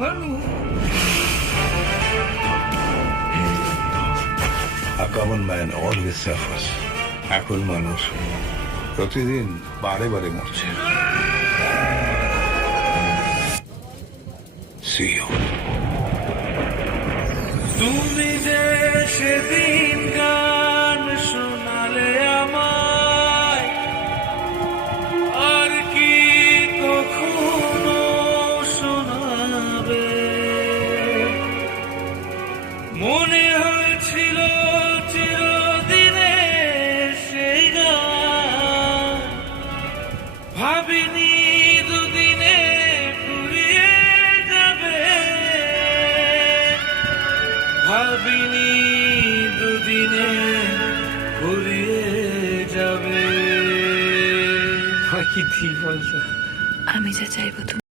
A common man always suffers. এখন মানুষ প্রতিদিন বারে বারে মরছে। See you. তুমি যে সেদিন গান শোনালে আমায়, আর কি কখনো শোনাবে? মনে হয়েছিল চিরদিনে সেই গান, ভাবিনি দুদিনে ফুরিয়ে যাবে, ভাবিনি দুদিনে ফুরিয়ে যাবে। কি ঠিক বলতো, আমি যা চাইবো তুমি